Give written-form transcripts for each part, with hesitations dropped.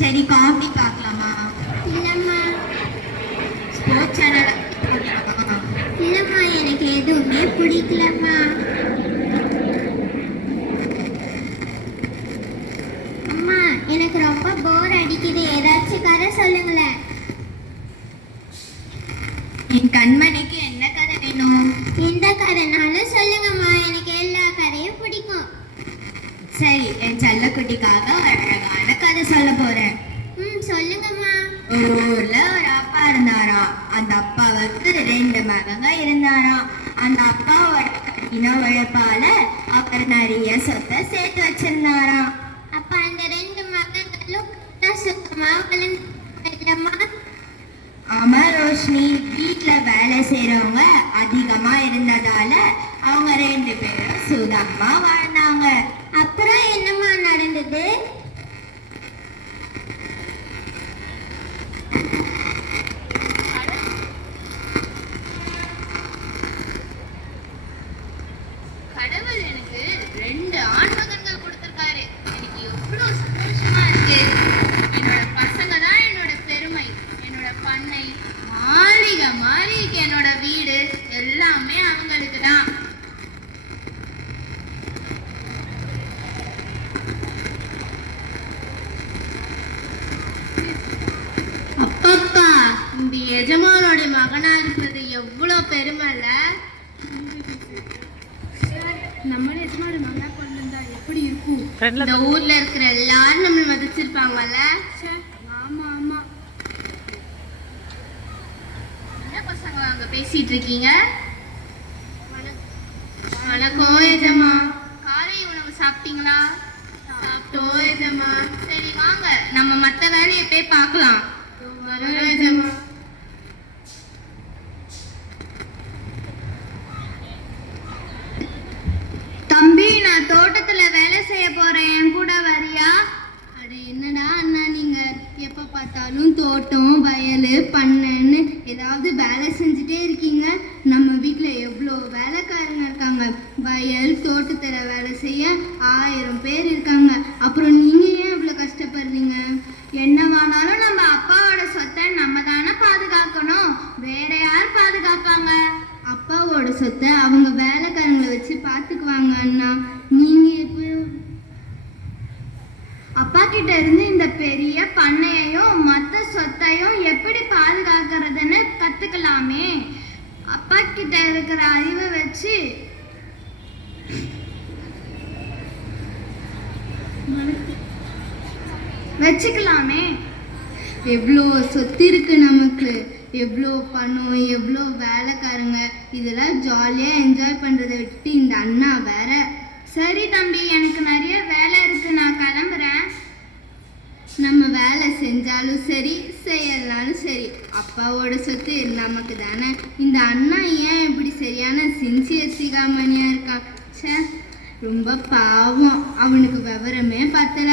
சரி காமெடி பார்க்கலாமா? இல்லம்மா. Sports channel? இல்லம்மா, எனக்கு எதுவுமே பிடிக்கலம்மா. அம்மா, எனக்கு ரொம்ப போர் அடிக்குது, ஏதாச்சும் கதை சொல்லுங்களேன். என் கண்மணிக்கு என்ன கதை வேணும்? எந்த கதைனாலும் சொல்லுங்கம்மா, எனக்கு எல்லா கதையும் பிடிக்கும். சரி, என் செல்லக்குட்டிக்காக ஒரு அழகான கதை சொல்ல போறேன். சொல்லுங்கம்மா. ஒரு ஊர்ல ஒரு அப்பா இருந்தாராம். அந்த அப்பாவுக்கு 2 மகங்க இருந்தாராம். அந்த அப்பாவோட கடின உழைப்பால அவர் நிறைய சொத்தை சேர்த்து வச்சிருந்தாராம். அப்ப அந்த 2 மகன்களும் சுத்தமா வளர்ந்தம்மா. ஆமா ரோஷினி, வீட்டுல வேலை செய்யறவங்க அதிகமா இருந்ததால அவங்க 2 பேரும் சுதமா வாழ்ந்தாங்க. அப்புறம் என்னம்மா நடந்தது? கடவுள் எனக்கு 2 ஆண் மகன்கள் கொடுத்திருக்காரு. எனக்கு எவ்வளவு சந்தோஷமா இருக்கு. என்னோட பசங்க தான் என்னோட பெருமை. என்னோட பண்ணை, மாளிகை மாதிரி இருக்கு. என்னோட வீடு எல்லாமே அவங்களுக்கு தான். அப்பப்பா, இந்த எஜமானோட மகனா இருக்கிறது எவ்வளவு பெருமை இல்ல? நம்ம எஜமான மகனா கொண்டிருந்தா எப்படி இருக்கும்? இந்த ஊர்ல இருக்கிற எல்லாரும் நம்மள மதிச்சிருப்பாங்கல்ல? ஆமா ஆமா. என்ன பசங்க அங்க பேசிட்டு இருக்கீங்க? வணக்கம் எஜமா. காலை உணவு சாப்பிட்டீங்களா? சாப்பிட்டோம் எஜமா. சரி வாங்க, நம்ம மத்த வேலையை போய் பார்க்கலாம். வரோம் எஜமா. தம்பி, நான் தோட்டத்துல வேலை செய்ய போறேன், என் கூட வரியா? அட என்னடா அண்ணா, நீங்க எப்ப பார்த்தாலும் தோட்டம் வயல் பண்ணன்னு ஏதாவது வேலை செஞ்சுட்டே இருக்கீங்க. நம்ம வீட்டுல எவ்வளோ வேலைக்காரங்க இருக்காங்க. வயல் தோட்டத்துல வேலை செய்ய 1000 பேர் இருக்காங்க. அப்புறம் நீங்க ஏன் இவ்வளவு கஷ்டப்படுறீங்க? என்னவானாலும் நம்ம அப்பாவோட சொத்தை நம்ம தானே பாதுகாக்கணும். வேற யார் பாதுகாப்பாங்க? அப்பாவோட சொத்தை அவங்க வேலைக்காரங்களை வச்சு பாத்துக்குவாங்க அண்ணா. நீங்க எப்போ அப்பா கிட்ட இருந்து இந்த பெரிய பண்ணையையும் மற்ற சொத்தையும் எப்படி பாதுகாக்கிறதுன்னு கத்துக்கலாமே. அப்பா கிட்ட இருக்கிற அறிவை வச்சு வச்சுக்கலாமே. எவ்வளோ சொத்து இருக்கு நமக்கு, எவ்வளோ பணம், எவ்வளோ வேலைக்காரங்க. இதெல்லாம் ஜாலியாக என்ஜாய் பண்ணுறதை விட்டுட்டு இந்த அண்ணா வேற. சரி தம்பி, எனக்கு நிறைய வேலை இருக்கு, நான் கிளம்புறேன். நம்ம வேலை செஞ்சாலும் சரி செய்யலாலும் சரி அப்பாவோட சொத்து நமக்கு தானே. இந்த அண்ணா ஏன் இப்படி சரியான சின்சியர் சிகாமணியா இருக்கான்? சே, ரொம்ப பாவம். அவனுக்கு விவரமே பத்தல.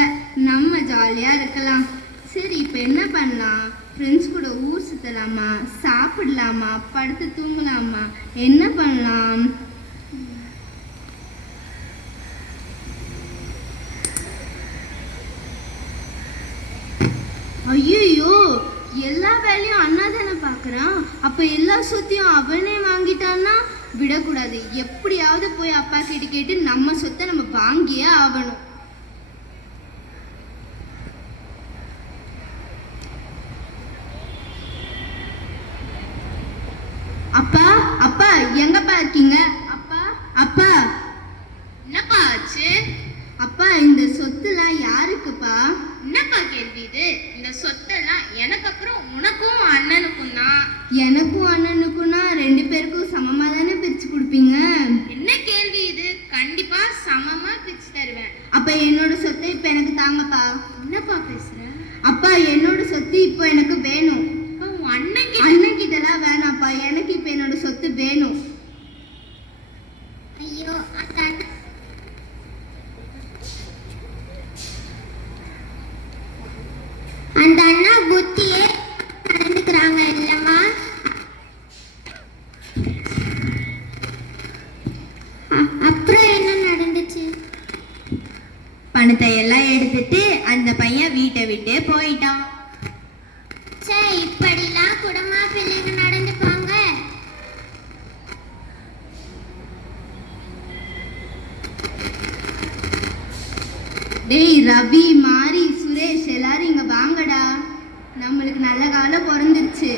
நம்ம ஜாலியா இருக்கலாம். சரி, இப்போ என்ன பண்ணலாம்? ஃப்ரெண்ட்ஸ் கூட ஊர் சுற்றலாமா, சாப்பிடலாமா, படுத்து தூங்கலாமா, என்ன பண்ணலாம்? ஐயோ, எல்லா வேலையும் அண்ணா தானே பார்க்குறான். அப்போ எல்லா சொத்தையும் அவனே வாங்கிட்டான்னா விடக்கூடாது. எப்படியாவது போய் அப்பா கிட்ட கேட்டு நம்ம சொத்தை நம்ம வாங்கியே ஆகணும். அப்பா, அப்பா, எங்கப்பா இருக்கீங்க? அப்பா, அப்பா. என்னப்பா ஆச்சு? அப்பா, இந்த சொத்துலாம் யாருக்குப்பா? என்னப்பா கேள்வி இது? இந்த சொத்தெல்லாம் எனக்கு அப்புறம் உனக்கும் அண்ணனுக்கும் தான். எனக்கும் அண்ணனுக்கும்னா 2 பேருக்கும் சமமா தானே பிரிச்சு கொடுப்பீங்க? என்ன கேள்வி இது? கண்டிப்பா சமமா பிரிச்சு தருவேன். அப்ப என்னோட சொத்தை இப்ப எனக்கு தாங்கப்பா. என்னப்பா பேசுற? அப்பா, என்னோட சொத்து இப்போ எனக்கு வேணும். அண்ணன் கிட்டலாம் வேணாப்பா, எனக்கு இப்ப என்னோட சொத்து வேணும். ஐயோ, அந்த அண்ணா புத்தியே நடந்துக்கிறாங்க இல்லம்மா. அப்புறம் என்ன நடந்துச்சு? பணத்தை எல்லாம் எடுத்துட்டு அந்த பையன் வீட்டை விட்டு போயிட்டான். நம்மளுக்கு நல்ல காலம் பிறந்துருச்சு.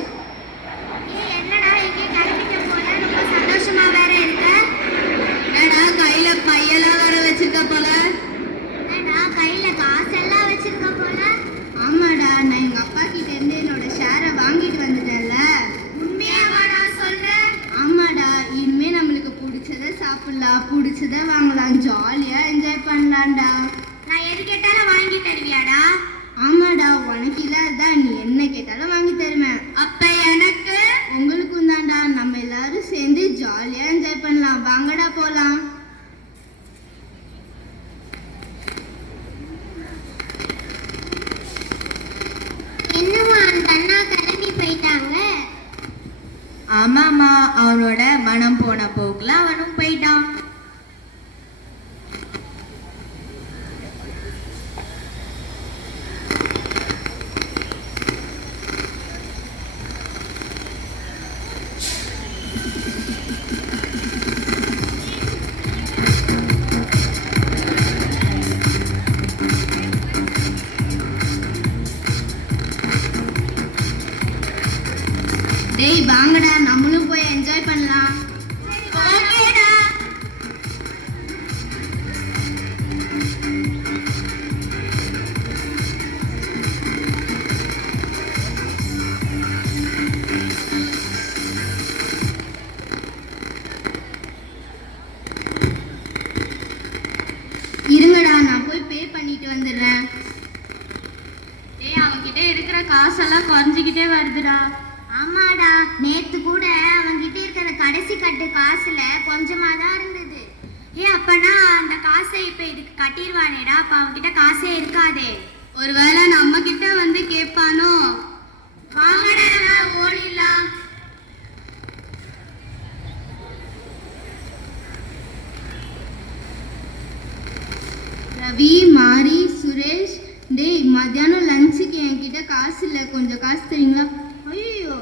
என்னடா எங்கே கிளம்பிட்ட போல, ரொம்ப சந்தோஷமா வேற இருக்க. என்னடா கையில பையெல்லாம் வர வச்சிருக்க போல. என்னடா கையில காசெல்லாம் வச்சிருக்க போல. ஆமாடா, நான் எங்க அப்பா கிட்ட இருந்து என்னோட ஷேரை வாங்கிட்டு வந்துட்டேன்ல. உண்மையாவாடா சொல்ற? ஆமாடா, இனிமே நம்மளுக்கு பிடிச்சதை சாப்பிடலாம், பிடிச்சதை வாங்கலாம், ஜாலியா என்ஜாய் பண்ணலாம்டா. நான் எது கேட்டாலும் வாங்கி தருவியாடா? ஆமாடா, உனக்கு இல்லாதான் நீ என்ன கேட்டாலும் வாங்கி தருவேன். அப்ப எனக்கு உங்களுக்கும் தான்டா. நம்ம எல்லாரும் சேர்ந்து ஜாலியா என்ஜாய் பண்ணலாம். வாங்கடா போலாம். என்னம்மா அந்த அண்ணா கிளம்பி போயிட்டாங்க? ஆமாமா, அவனோட மனம் போன போக்குல அவனும் போயிட்டான். டேய் வாங்கடா, நம்மளும் போய் என்ஜாய் பண்ணலாம். ஓகேடா. இருங்கடா, நான் போய் பே பண்ணிட்டு வந்துடுறேன். அவன்கிட்ட இருக்கிற காசெல்லாம் குறைஞ்சிக்கிட்டே வருதுடா. ஆமாடா, நேத்து கூட அவன்கிட்ட இருக்கிற கடைசி கட்டு காசுல கொஞ்சமா தான் இருந்தது. அப்பனா அந்த காசை இப்ப இதுக்கு கட்டிடுவானேடா. அப்ப அவன்கிட்ட காசே இருக்காதே. ஒருவேளை நம்ம கிட்ட வந்து கேட்பானோ? வாங்கடா ஓடிடலாம். ரவி, மாரி, சுரேஷ், டேய் மத்தியானம் லஞ்சுக்கு என்கிட்ட காசு இல்லை, கொஞ்சம் காசு தரீங்களா? ஐயோ,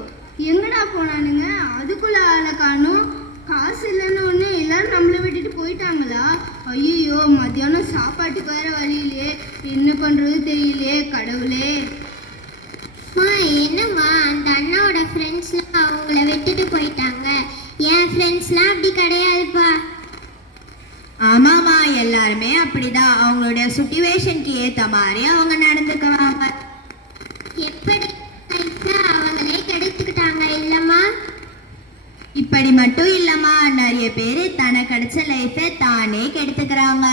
எங்கடா போனானுங்க? அதுக்குள்ள ஆளை காணும். காசு இல்லைன்னு ஒன்று எல்லாரும் நம்மளை விட்டுட்டு போயிட்டாங்களா? ஐயோ, மத்தியானம் சாப்பாட்டுக்கு வேற வழியிலே, என்ன பண்ணுறது தெரியலையே கடவுளே. என்னம்மா அந்த அண்ணாவோட ஃப்ரெண்ட்ஸ்லாம் அவங்கள விட்டுட்டு போயிட்டாங்க. என் ஃப்ரெண்ட்ஸ்லாம் அப்படி கிடையாதுப்பா. ஆமாமா, எல்லாருமே அப்படிதான். அவங்களுடைய சுச்சுவேஷனுக்கு ஏத்த மாதிரி அவங்க நடந்துக்குவாங்க. எப்படி அவங்களே கெடுத்துக்கிட்டாங்க இல்லம்மா? இப்படி மட்டும் இல்லம்மா, நிறைய பேர் தனக்கு கிடைச்ச லைஃபை தானே கெடுத்துக்கிறாங்க.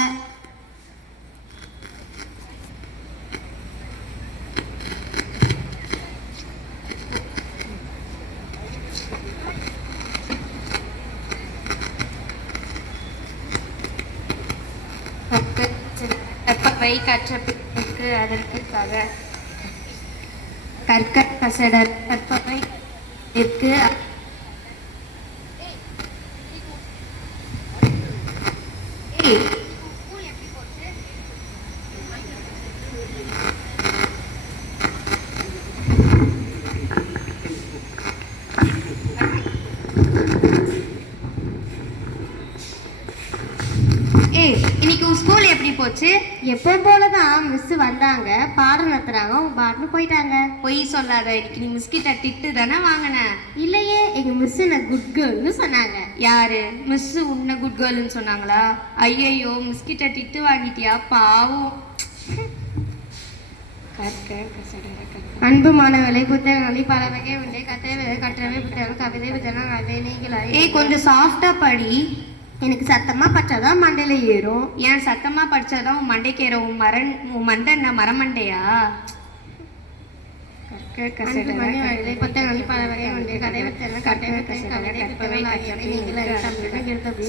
கற்பவை கற்றபிற்கு அதற்காக கற்க கசடர் கற்பவை இருக்கு. இன்னைக்கு ஸ்கூல் எப்படி போச்சு? எப்போ போலதான் மிஸ் வந்தாங்க, பாடம் நடத்துறாங்க, அவங்க பாட்டுன்னு போயிட்டாங்க. பொய் சொல்லாத, இன்னைக்கு நீ மிஸ்கிட்ட திட்டு தானே வாங்கின? இல்லையே, எங்க மிஸ் என்ன குட் கேர்ள்னு சொன்னாங்க. யாரு மிஸ்? உன்னை குட் கேர்ள்னு சொன்னாங்களா? ஐயையோ, மிஸ்கிட்ட திட்டு வாங்கிட்டியா? பாவம். அன்பு மாணவர்களை, புத்தகங்களை பல வகை உண்டு. கற்றவை புத்தகம், கவிதை புத்தகம், கவிதை நீங்களா. கொஞ்சம் சாஃப்டா படி. எனக்கு சத்தமா படிச்சாதான் மண்டையில ஏறும். ஏன் சத்தமா படிச்சாதான் உன் மண்டைக்கு ஏறும்? உன் மண்டை என்ன மரமண்டையா?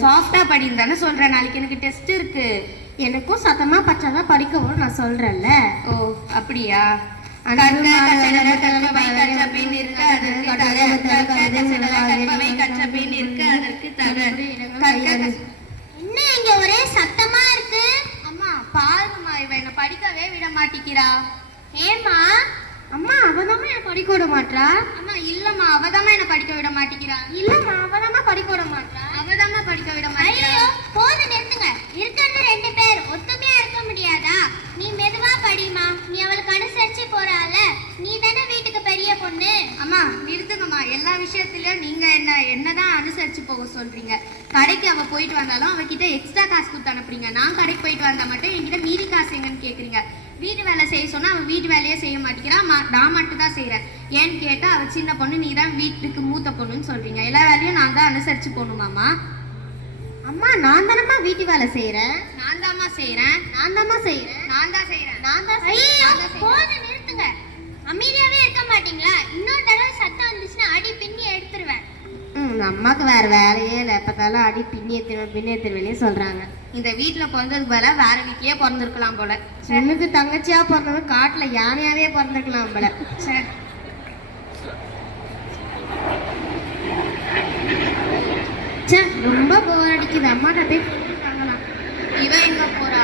சாஃப்டா படின்னு தானே சொல்றேன். நாளைக்கு எனக்கு டெஸ்ட் இருக்கு. எனக்கும் சத்தமா படிச்சாதான் படிக்கவும் நான் சொல்றேன்ல. ஓ அப்படியா? என்ன இங்க ஒரே சத்தமா இருக்கு? அம்மா பாருங்கம்மா, இவ என்ன படிக்கவே விட மாட்டேங்கிறா. ஏமா? அம்மா அவதாம என்ன படிக்க விட மாட்டா. அம்மா இல்லம்மா, அவதாம்மா என்ன படிக்க விட மாட்டேங்கிறா. இல்லம்மா அவதாம படிக்க விட மாட்டா. அவதாம்மா படிக்க விட மாட்டேங்கிறா. ஐயோ போது நிறுத்துங்க. இருக்கிறது 2 பேர், ஒத்துமையா இருக்க முடியாதா? நீ மெதுவா படிமா, நீ அவளுக்கு அனுசரிச்சு போறால. நீ தானே வீட்டுக்கு பெரிய போக சொல்றீங்க. கடைக்கு அவ போயிட்டு வந்தாலும் அவகிட்ட எக்ஸ்ட்ரா காசு கொடுத்து அனுப்புறீங்க. நான் கடைக்கு போயிட்டு வந்தா மட்டும் என்கிட்ட மீதி காசு எங்கன்னு கேட்குறீங்க. வீட்டு வேலை செய்ய சொன்னா அவன் வீட்டு வேலையே செய்ய மாட்டேங்கிறான். நான் மட்டும் தான் செய்கிறேன். ஏன்னு கேட்டால் அவள் சின்ன பொண்ணு, நீ தான் வீட்டுக்கு மூத்த பொண்ணுன்னு சொல்றீங்க. எல்லா வேலையும் நான் தான் அனுசரித்து போகணுமாம்மா? அம்மா நான் தானம்மா வீட்டு வேலை செய்கிறேன். நான் தாம்மா செய்கிறேன். நான் தாம்மா செய்கிறேன். நான் தான் செய்கிறேன். நான் தான் போதும், நிறுத்துங்க. அமைதியாவே இருக்க மாட்டீங்களா? இன்னொரு தடவை சத்தம் வந்துச்சுன்னா அடி பின்னி எடுத்துருவேன். அம்மாவுக்கு வேறு வேலையே இல்லை, எப்போத்தாலும் அடி பின்னி எடுத்துருவேனே சொல்கிறாங்க. இந்த வீட்டில் பிறந்ததுக்கு பதிலா வேற வீட்லயே பிறந்திருக்கலாம் போல. எனக்கு தங்கச்சியா பிறந்தது காட்டில் யானையாவே பிறந்திருக்கலாம் போல. சரி, சே ரொம்ப போர் அடிக்குது. அம்மாட்ட போய் வாங்கலாம். இவ எங்க போறா?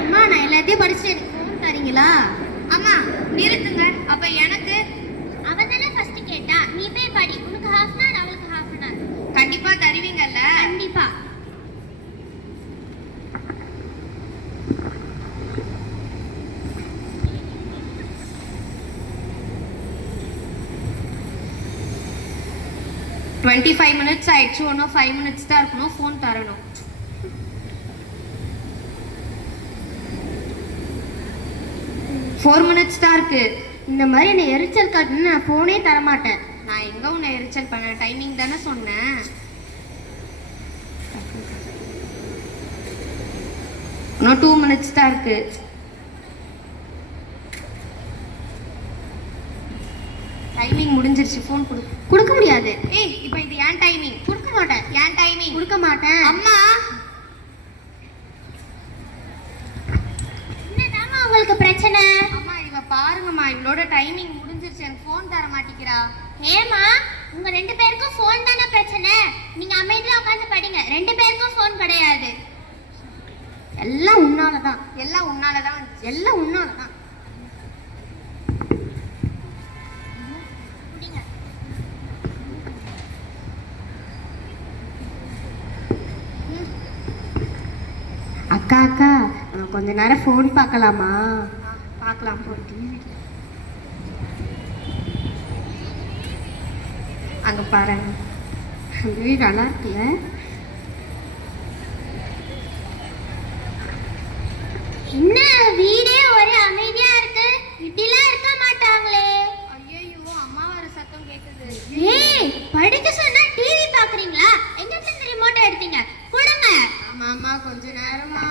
அம்மா நான் எல்லாத்தையும் படிச்சுட்டு எனக்கு ஃபோன் தரீங்களா? அம்மா நிறுத்துங்க. அப்ப எனக்கு அவ தானே ஃபர்ஸ்ட் கேட்டா, நீ போய் படி. உனக்கு ஹாஃப் அன் ஹவர், அவளுக்கு ஹாஃப் அன் ஹவர். கண்டிப்பா தருவீங்கல்ல? கண்டிப்பா. $25 minutes ஆயிடுச்சு. ஒன்றும் 5 minutes தான் இருக்கணும். ஃபோன் தரணும். $4 minutes தான் இருக்கு. இந்த மாதிரி என்னை எரிச்சல் காட்டுன்னு நான் ஃபோனே தரமாட்டேன். நான் எங்க உன்னை எரிச்சல் பண்ண? டைமிங் தானே சொன்னேன். இன்னும் 2 minutes தான் இருக்கு. டைமிங் முடிஞ்சிருச்சு. ஃபோன் கொடுக்க முடியாது. ஏய், இப்போ இது ஏன் டைமிங்? கொடுக்க மாட்டேன். ஏன் டைமிங்? கொடுக்க மாட்டேன். அம்மா என்னதாம்மா உங்களுக்கு பிரச்சனை? அம்மா இவ பாருங்கம்மா, இவளோட டைமிங் முடிஞ்சிருச்சு. எனக்கு ஃபோன் தர மாட்டேங்கிறா. ஏமா உங்க 2 பேருக்கும் ஃபோன் தானே பிரச்சனை? நீங்க அமைதியா உட்கார்ந்து படிங்க. 2 பேருக்கும் ஃபோன் கிடையாது. எல்லாம் உன்னாலதான். எல்லாம் உன்னாலதான் வந்துச்சு. எல்லாம் உன்னாலதான். அக்கா அக்கா கொஞ்ச நேரம் ஃபோன் பார்க்கலாமா? பார்க்கலாம். போட்டு அங்க பாருங்க. வீடு நல்லா இருக்குல்ல? என்ன வீடே ஒரே அமைதியா இருக்கு? இப்படிலாம் இருக்க மாட்டாங்களே. ஐயோ, அம்மா வர சத்தம் கேக்குது. ஏய், படிக்க சொன்னா டிவி பாக்குறீங்களா? எங்க இருந்து ரிமோட் எடுத்தீங்க? கொடுங்க. ஆமா ஆமா, கொஞ்ச நேரமா.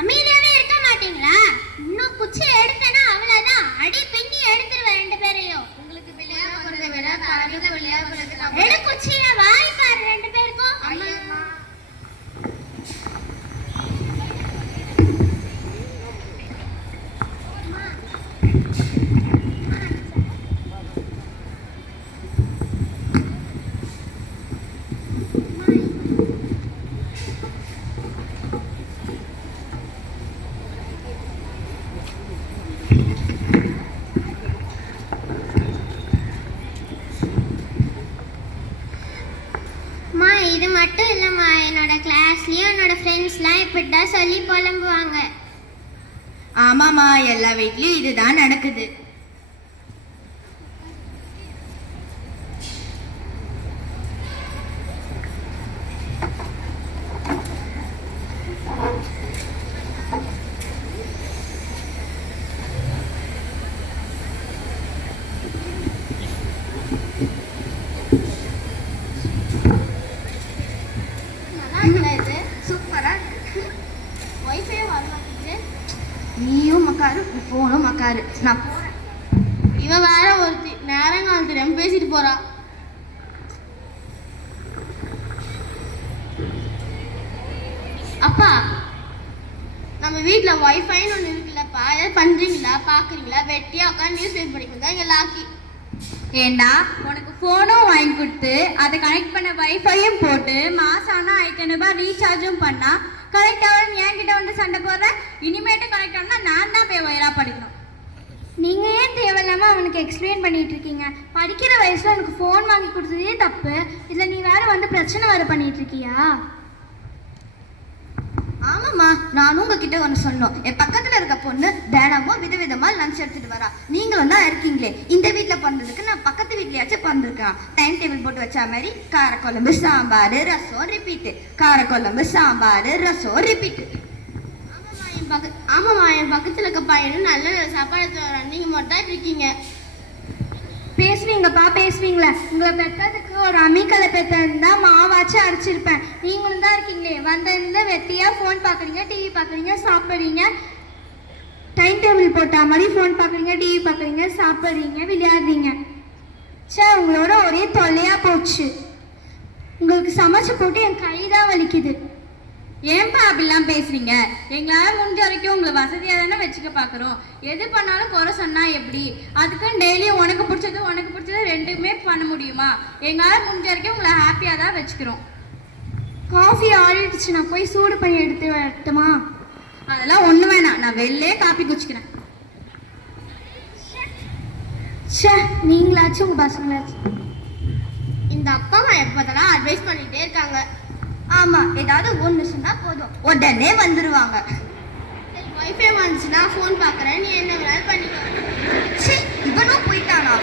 அமைதியாவே இருக்க மாட்டீங்களா? இன்னும் குச்சி எடுத்தேன்னா அவ்வளவுதான். அடி பின்னி எடுத்துருவேன் 2 பேரையும். உங்களுக்கு பிள்ளையா பிறந்த விட காடு பிள்ளையா பிறகு எடு குச்சிய வாய் பாரு 2 பேருக்கும். ஐயம்மா. இது மட்டும் இல்லம்மா, என்னோட கிளாஸ்லயும் என்னோட ஃப்ரெண்ட்ஸ்லாம் இப்படிதான் சொல்லி புலம்புவாங்க. ஆமாம்மா, எல்லா வீட்லயும் இதுதான் நடக்குது. சூப்பரா வைஃபை வர மாட்டேங்குது. நீயும் மக்காரு, ஃபோனும் மக்காரு. நான் போறேன். இவ வேற ஒருத்தி நேரங்காலம் தெரியாம பேசிட்டு போறா. அப்பா, நம்ம வீட்டுல வைஃபைன்னு ஒன்று இருக்குல்லப்பா, ஏதாவது பண்றீங்களா? பாக்குறீங்களா? வெட்டியா உட்காந்து நியூஸ் பேப்பர் படிக்கிறது தான் எங்க லாக்கி. ஏண்டா, உனக்கு ஃபோனும் வாங்கி கொடுத்து அதை கனெக்ட் பண்ண வைஃபையும் போட்டு மாதம் ஆனால் 500 ரூபாய் ரீசார்ஜும் பண்ணா கனெக்ட் ஆகலன்னு என்கிட்ட வந்து சண்டை போடுறேன். இனிமேட்டு கனெக்ட் ஆகணும்னா நான் தான் போய் வயராக படிக்கணும். நீங்க ஏன் தேவையில்லாம அவனுக்கு எக்ஸ்பிளைன் பண்ணிட்டு இருக்கீங்க? படிக்கிற வயசுல உனக்கு ஃபோன் வாங்கி கொடுத்ததே தப்பு. இதுல நீ வேற வந்து பிரச்சனை வேற பண்ணிட்டு இருக்கியா? ஆமாம்மா, நானும் உங்ககிட்ட ஒன்று சொன்னோம். என் பக்கத்தில் இருக்க பொண்ணு தினமும் விதவிதமாக லஞ்ச் எடுத்துட்டு வரா. நீங்களும் தான் இருக்கீங்களே, இந்த வீட்டில் பிறந்ததுக்கு நான் பக்கத்து வீட்லையாச்சும் உட்காந்துருக்கான். டைம் டேபிள் போட்டு வச்ச மாதிரி காரக்குழம்பு சாம்பார் ரசம் ரிப்பீட்டு, காரக்குழம்பு சாம்பார் ரசம் ரிப்பீட்டு. ஆமாம்மா, என் பக்கத்தில் இருக்க பையனும் நல்ல சாப்பாடு எடுத்து வரான். நீங்கள் மட்டும் தான் இருக்கீங்க. பேசுவீங்கப்பா பேசுவீங்களா? உங்களை பெற்றதுக்கு ஒரு அம்மிக்கலை பெற்றிருந்தா மாவாச்சு அரைச்சிருப்பேன். நீங்களும் தான் இருக்கீங்களே, வந்திருந்த வெட்டியாக ஃபோன் பார்க்குறீங்க, டிவி பார்க்குறீங்க, சாப்பிட்றீங்க. டைம் டேபிள் போட்டா மாதிரி ஃபோன் பார்க்குறீங்க, டிவி பார்க்குறீங்க, சாப்பிட்றீங்க, விளையாடுறீங்க. சே, உங்களோட ஒரே தொல்லையாக போச்சு. உங்களுக்கு சமைச்சு போட்டு என் கை தான் வலிக்குது. ஏன்பா அப்படிலாம் பேசுறீங்க? எங்களால் முடிஞ்ச வரைக்கும் உங்களை வசதியாக தானே வச்சுக்க பார்க்குறோம். எது பண்ணாலும் குறை சொன்னா எப்படி? அதுக்குன்னு டெய்லியும் உனக்கு பிடிச்சது ரெண்டுமே பண்ண முடியுமா? எங்களால் முடிஞ்ச வரைக்கும் உங்களை ஹாப்பியாக தான் வச்சுக்கிறோம். காஃபி ஆறிடுச்சு, நான் போய் சூடு பண்ணி எடுத்து வரட்டுமா? அதெல்லாம் ஒன்று வேணாம், நான் வெளிலே காப்பி குடிச்சுக்கிறேன். சே, நீங்களாச்சும் உங்கள் பசங்களாச்சும். இந்த அப்பா அம்மா எப்போதெல்லாம் அட்வைஸ் பண்ணிகிட்டே இருக்காங்க. ஆமா, ஏதாவது ஒன்று சொன்னா போதும் உடனே வந்துருவாங்க. வைஃபை வந்துச்சுன்னா ஃபோன் பார்க்குறேன், நீ என்ன வேணாலும் பண்ணிக்கோ. சே, இவனும் போயிட்டானா?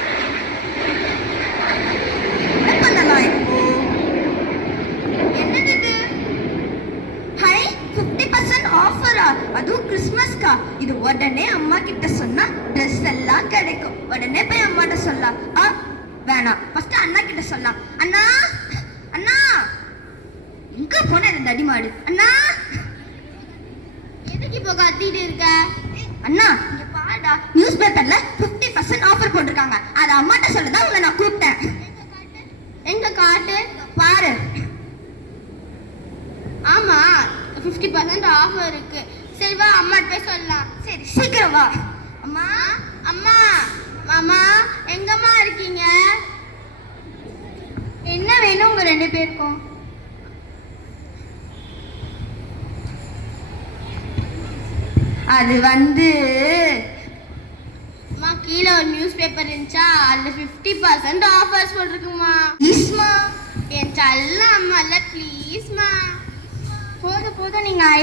என்ன பண்ணலாம் இப்போ? என்னது இது? ஹை, 50% ஆஃபரா? அதுவும் கிறிஸ்மஸ்க்கா? இது உடனே அம்மா கிட்ட சொன்னா ட்ரெஸ் எல்லாம் கிடைக்கும். உடனே போய் அம்மாட்ட சொல்லலாம். வேணாம், ஃபர்ஸ்ட் அண்ணா கிட்ட சொல்லலாம். அண்ணா அண்ணா, எங்க போன இந்த அடிமாடு? அண்ணா, எதுக்கு இப்போ கத்திட்டு இருக்க? அண்ணா இங்க பாருடா, நியூஸ் பேப்பர்ல 50% ஆஃபர் போட்டிருக்காங்க. அதை அம்மாட்ட சொல்லதான் உங்களை நான் கூப்பிட்டேன். எங்க காட்டு பாரு. ஆமா, 50% ஆஃபர் இருக்கு. சரி வா, அம்மாட்ட போய் சொல்லலாம். சரி, சீக்கிரம் வா. அம்மா அம்மா, மாமா, எங்கம்மா இருக்கீங்க? என்ன வேணும் உங்கள் 2 பேருக்கும்? அது வந்து அம்மா, கீழே ஒரு நியூஸ் பேப்பர் இருந்துச்சா, அதில் 50% ஆஃபர்ஸ் போட்டிருக்குமா. ப்ளீஸ்மா, என் செல்ல அம்மா இல்லை, ப்ளீஸ்மா. போதும், நீங்கள்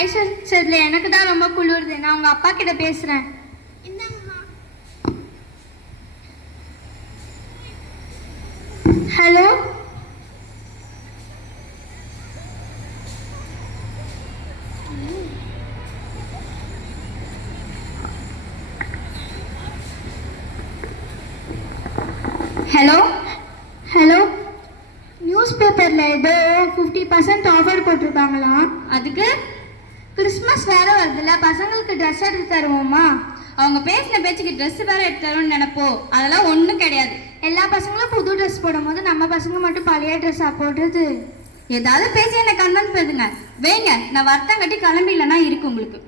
ஐஸ் வச்சதுல எனக்கு தான் ரொம்ப குளிருது. நான் உங்கள் அப்பா கிட்ட பேசுகிறேன். இந்தாங்கம்மா. ஹலோ, ஹலோ, நியூஸ் பேப்பரில் ஏதோ 50% ஆஃபர் போட்டிருக்காங்களா? அதுக்கு கிறிஸ்மஸ் வேற வருதுல்ல, பசங்களுக்கு ட்ரெஸ் எடுத்து தருவோமா? அவங்க பேசின பேச்சுக்கு ட்ரெஸ் வேற எடுத்து தரோன்னு நினைப்போ? அதெல்லாம் ஒன்றும் கிடையாது. எல்லா பசங்களும் புது ட்ரெஸ் போடும்போது நம்ம பசங்க மட்டும் பழைய ட்ரெஸ்ஸாக போடுறது. ஏதாவது பேசி என்னை கன்வென்ஸ் பண்ணுங்க. வைங்க, நான் வருத்தம் கட்டி கிளம்பிலன்னா இருக்கு உங்களுக்கு.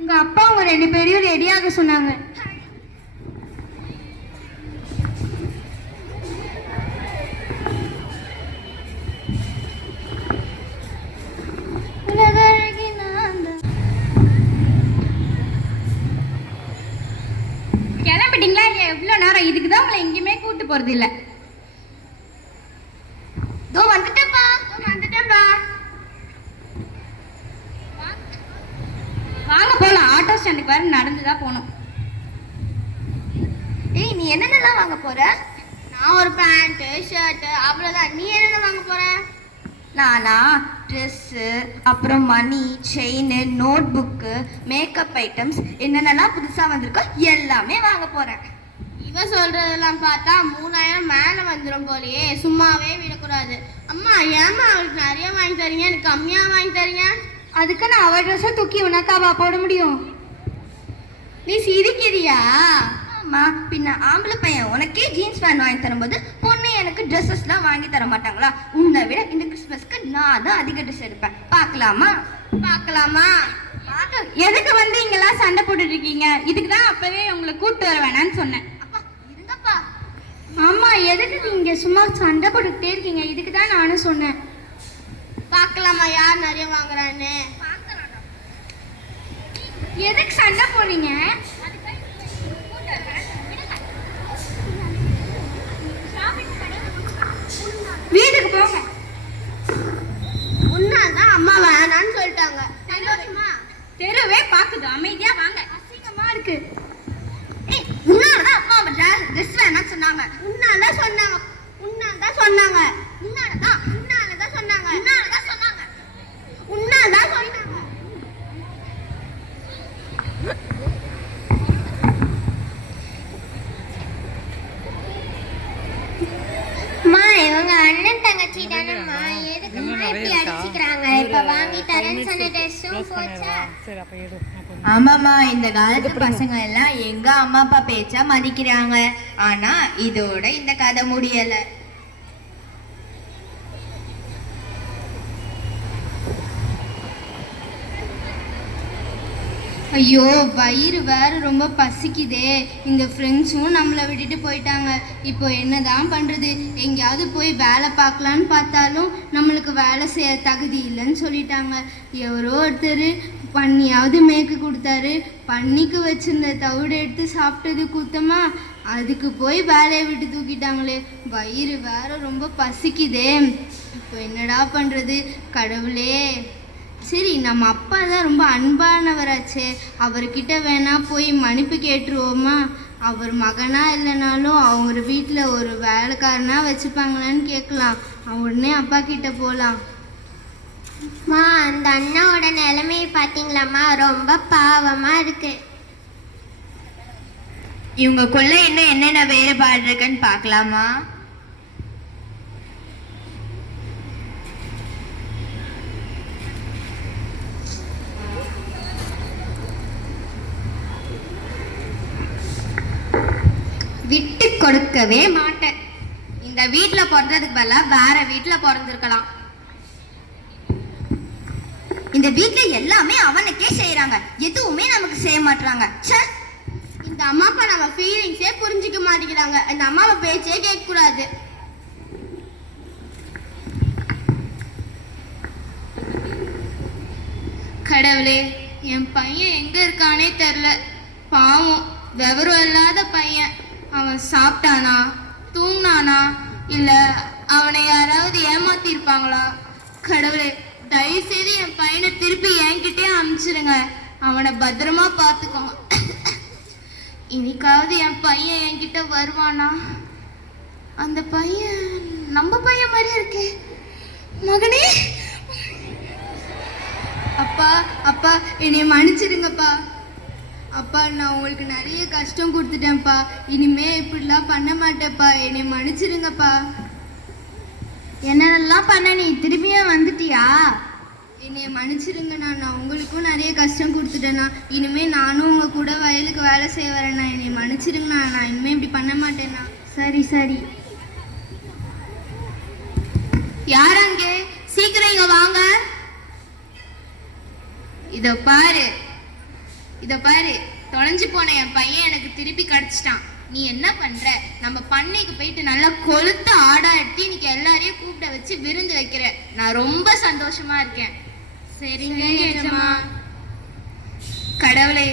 உங்கள் அப்பா அவங்க 2 பேரையும் ரெடியாக சொன்னாங்க. கிளம்பிட்டீங்களா இல்லையா? எவ்வளோ நேரம்? இதுக்கு தான் உங்களை எங்கேயுமே கூட்டு போகிறது இல்லை. தோ வந்துட்டேப்பா. வாங்க போகலாம். ஆட்டோ ஸ்டாண்டுக்கு வர நடந்து தான் போகணும். ஏய், நீ என்னென்னலாம் வாங்க போற? நான் ஒரு பேண்ட்டு ஷர்ட்டு அவ்வளோதான். நீ என்னென்ன வாங்க போற? நானா ட்ரெஸ்ஸு, அப்புறம் மணி, chain, notebook, makeup items, என்னென்னலாம் புதுசாக வந்திருக்கோ எல்லாமே வாங்க போகிறேன். இவ சொல்றதெல்லாம் பார்த்தா 3000 மேலே வந்துடும் போலயே. சும்மாவே விடக்கூடாது. அம்மா, ஏம்மா அவளுக்கு நிறைய வாங்கி தரீங்க, எனக்கு கம்மியாக வாங்கி தரீங்க? அதுக்கு நான் அவள் ட்ரெஸ்ஸை தூக்கி உனக்காவா போட முடியும்? நீ சிரிக்கிறியா? ஆமா, பின்ன ஆம்பளை பையன் உனக்கே ஜீன்ஸ் பேண்ட் வாங்கி தரும்போது பொண்ணு எனக்கு ட்ரெஸ்ஸஸ்லாம் வாங்கி தர மாட்டாங்களா? உன்னை விட இந்த கிறிஸ்மஸ்க்கு நான் தான் அதிக ட்ரெஸ் எடுப்பேன். பார்க்கலாமா? எதுக்கு வந்து இங்கெல்லாம் சண்டை போட்டுட்டு இருக்கீங்க? இதுக்கு தான் அப்பவே உங்களை கூப்பிட்டு வர வேணான்னு சொன்னேன். அப்பா இருங்கப்பா. ஆமா, எதுக்கு நீங்க சும்மா சண்டை போட்டுக்கிட்டே இருக்கீங்க? இதுக்கு தான் நானும் சொன்னேன். பார்க்கலாமா யார் நிறைய வாங்குறான்னு? எதுக்கு சண்டை போடுறீங்க? வீட்டுக்கு போங்க. உன்னாதான் அம்மா வேணான்னு சொல்லிட்டாங்க. சந்தோஷமா? தெருவே பாக்குது. அமைதியா வாங்க. அசிங்கமா இருக்கு. உன்னாலதான் அப்பா ட்ரெஸ் வேணாம்னு சொன்னாங்க. உன்னால தான் சொன்னாங்க. உன்னால தான் சொன்னாங்க. உன்னால தான் சொன்னாங்க. உன்னால தான் சொன்னாங்க. உன்னால தான் சொன்னாங்க. அம்மா இவங்க அண்ணன் தங்கச்சி தானம்மா, எதுக்குமா இப்படி அடிச்சுக்கிறாங்க? இப்ப வாங்கி தரேன்னு சொன்ன ட்ரெஸ்ஸும் போச்சா? ஆமாம்மா, இந்த காலத்து பசங்க எல்லாம் எங்க அம்மா அப்பா பேச்சா மதிக்கிறாங்க. ஆனா இதோட இந்த கதை முடியல. ஐயோ வயிறு வேற ரொம்ப பசிக்குதே. இந்த ஃப்ரெண்ட்ஸும் நம்மளை விட்டுட்டு போயிட்டாங்க. இப்போ என்னதான் பண்ணுறது? எங்கேயாவது போய் வேலை பார்க்கலான்னு பார்த்தாலும் நம்மளுக்கு வேலை செய்ய தகுதி இல்லைன்னு சொல்லிட்டாங்க. எவரோ ஒருத்தர் பண்ணியாவது மேய்க்கு கொடுத்தாரு. பண்ணிக்கு வச்சிருந்த தவிடு எடுத்து சாப்பிட்டது குத்தமா? அதுக்கு போய் வேலையை விட்டு தூக்கிட்டாங்களே. வயிறு வேற ரொம்ப பசிக்குதே. இப்போ என்னடா பண்ணுறது? கடவுளே. சரி, நம்ம அப்பா தான் ரொம்ப அன்பானவராச்சே, அவர்கிட்ட வேணா போய் மன்னிப்பு கேட்டுருவோமா? அவர் மகனா இல்லைனாலும் அவங்க வீட்டில் ஒரு வேலைக்காரனா வச்சுப்பாங்களான்னு கேட்கலாம். உடனே அப்பா கிட்ட போகலாம். மா, அந்த அண்ணாவோட நிலைமையை பார்த்தீங்களாம்மா? ரொம்ப பாவமா இருக்கு. இவங்களுக்குள்ள இன்னும் என்னென்ன வேறுபாடு இருக்குன்னு பார்க்கலாமா? விட்டு கொடுக்கவே மாட்டேன். இந்த வீட்டில் பிறந்ததுக்கு பதிலாக வேற வீட்டில் பிறந்திருக்கலாம். இந்த வீட்டில் எல்லாமே அவனுக்கே செய்கிறாங்க, எதுவுமே நமக்கு செய்ய மாட்டாங்க. இந்த அம்மா அப்பா நம்ம ஃபீலிங்ஸே புரிஞ்சிக்க மாட்டேங்கிறாங்க. இந்த அம்மாவை பேச்சே கேட்கக்கூடாது. கடவுளே, என் பையன் எங்கே இருக்கானே தெரில. பாவம், விவரம் இல்லாத பையன். அவன் சாப்பிட்டானா, தூங்கினானா, இல்லை அவனை யாராவது ஏமாத்திருப்பாங்களா? கடவுளே, தயவுசெய்து என் பையனை திருப்பி என்கிட்டே அனுப்பிச்சிடுங்க. அவனை பத்திரமா பார்த்துக்கோங்க. இன்னைக்காவது என் பையன் என்கிட்ட வருவானா? அந்த பையன் நம்ம பையன் மாதிரியே இருக்கே. மகனே, அப்பா அப்பா என்னை மன்னிச்சிடுங்கப்பா. அப்பா, நான் உங்களுக்கு நிறைய கஷ்டம் கொடுத்துட்டேன்ப்பா. இனிமே இப்படிலாம் பண்ண மாட்டேன்ப்பா. என்னை மன்னிச்சிடுங்கப்பா. என்னென்னலாம் பண்ண? நீ திரும்பியும் வந்துட்டியா? என்னை மன்னிச்சிடுங்கண்ணா. நான் உங்களுக்கும் நிறைய கஷ்டம் கொடுத்துட்டேண்ணா. இனிமேல் நானும் உங்கள் கூட வயலுக்கு வேலை செய்ய வரேண்ணா. என்னை மன்னிச்சிடுங்கண்ணா. நான் இனிமேல் இப்படி பண்ண மாட்டேண்ணா. சரி சரி. யார் அங்கே? சீக்கிரம் இங்க வாங்க. இத பாரு, தொலைஞ்சு போன என் பையன் எனக்கு திருப்பி கிடைச்சிட்டான். நீ என்ன பண்ற? நம்ம பண்ணைக்கு போயிட்டு நல்லா கொளுத்து ஆடா எடுத்து இன்னைக்கு எல்லாரையும் கூப்பிட வச்சு விருந்து வைக்கிற. நான் ரொம்ப சந்தோஷமா இருக்கேன். சரிங்க எஜமா. கடவுளே,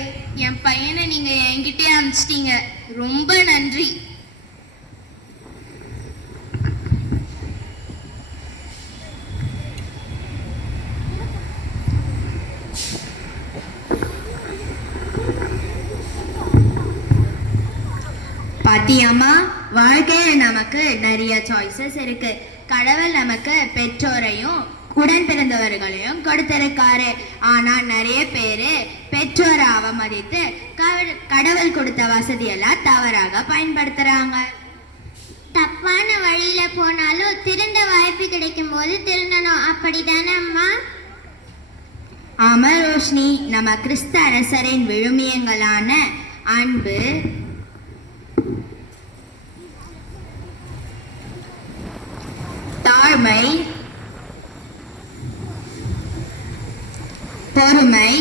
என் பையனை நீங்க என்கிட்டே அனுப்பிச்சிட்டீங்க. ரொம்ப நன்றி. பாத்தியம்மா, வாழ்க்கையில நமக்கு நிறைய சாய்ஸஸ் இருக்கு. கடவுள் நமக்கு பெற்றோரையும் உடன் பிறந்தவர்களையும் கொடுத்திருக்காரு. ஆனா நிறைய பேரு பெற்றோரை அவமதித்து கடவுள் கொடுத்த வசதியெல்லாம் தவறாக பயன்படுத்துறாங்க. தப்பான வழியில போனாலும் திருந்த வாய்ப்பு கிடைக்கும் போது திருந்தணும். அப்படிதானே அம்மா? ஆமா ரோஷினி, நம்ம கிறிஸ்து அரசரின் விழுமியங்களான அன்பு, தாழ்மை, பொறுமை,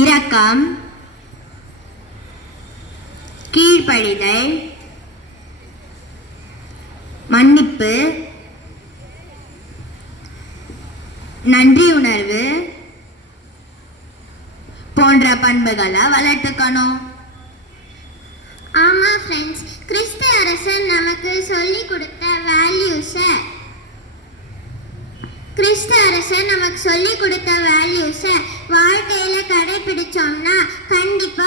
இரக்கம், கீழ்ப்படிதல், மன்னிப்பு, நன்றியுணர்வு போன்ற பண்புகளை வளர்த்துக்கணும். ஆமா ஃப்ரெண்ட்ஸ், கிறிஸ்து அரசன் நமக்கு சொல்லி கொடுத்த வேல்யூஸை வாழ்க்கையில கடைபிடிச்சோம்னா கண்டிப்பா